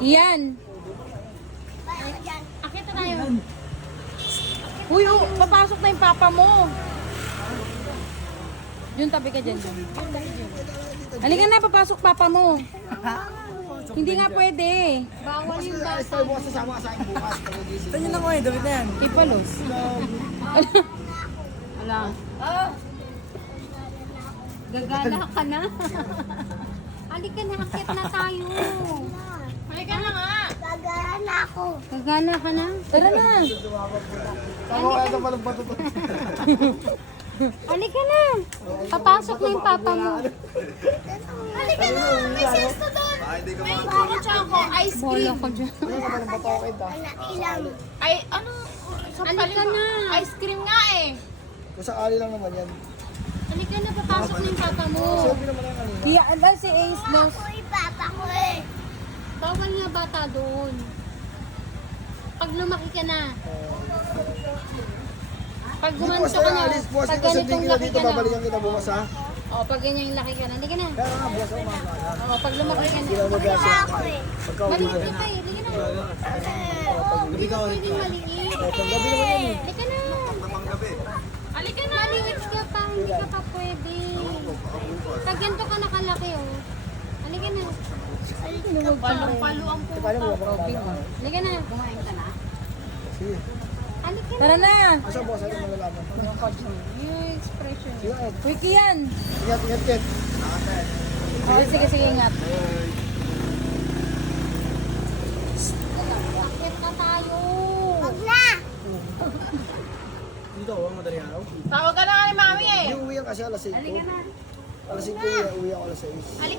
Iyan. Akit na tayo. Uy, oh, papasok na yung papa mo. Jun, tabi ka dyan, Jun. Halika na, papasok papa mo. Hindi nga pwede. Bawal yung bata. Bukas sasama ka sa akin bukas. Saan yun ako eh, damit na yan. Ipalos. Wala. Gagala ka na. Halika na, akit na tayo. Halika na nga. Gagana na ako. Gagala ka na. Tara na. Ako kaya sa palang patuto. Halika na. Papasok na yung papa mo. Halika na. May sesto doon. May choco ice Bola cream. ko dyan. Ilang. Ay, ano? Halika na. Ice cream nga eh. Kung sakali lang naman yan. Halika na, papasok na yung papa mo. Sabi naman yan kanina. Iya, ala si Ace Los. Ako ipapa ko eh. Bawal nga bata doon. Pag lumaki ka na. Pag gumanto Bukas ka na na. alis. Bukas Pag dito sa ganitong tingin laki dito. ka na. Babalikan kita bukas ha. O, pag ganyan yung laki ka na. Hindi ka na. Kaya nga bukas ako mamaya. O, pag lumaki ka na. Hindi ako mag-asa. Ako eh. Pagka uwi Maliit ko. ka pa eh. Hindi ka na. Hindi ka pwedeng maliit. Paggabi naman yan eh. Halika na. Halika na. Maliit ka pa. Hindi ka pa pwede. Pag ganito ka nakalaki oh. Halika na. Palong-palo ang Kaya mo ba Halika na. Kumain ka na. Sige. Halika na. Tara na. Asa bukas ako malalaman. Yung expression. Sige Ed. Quick yan. Ingat, ingat Ed. Oo, sige, sige, ingat. Akit na tayo. Wag na. Dito ako, madali araw. Tawag ka na nga ni Mami eh. Hindi uwi yan kasi alas 5. Alas 5 uwi ako alas 6. Halika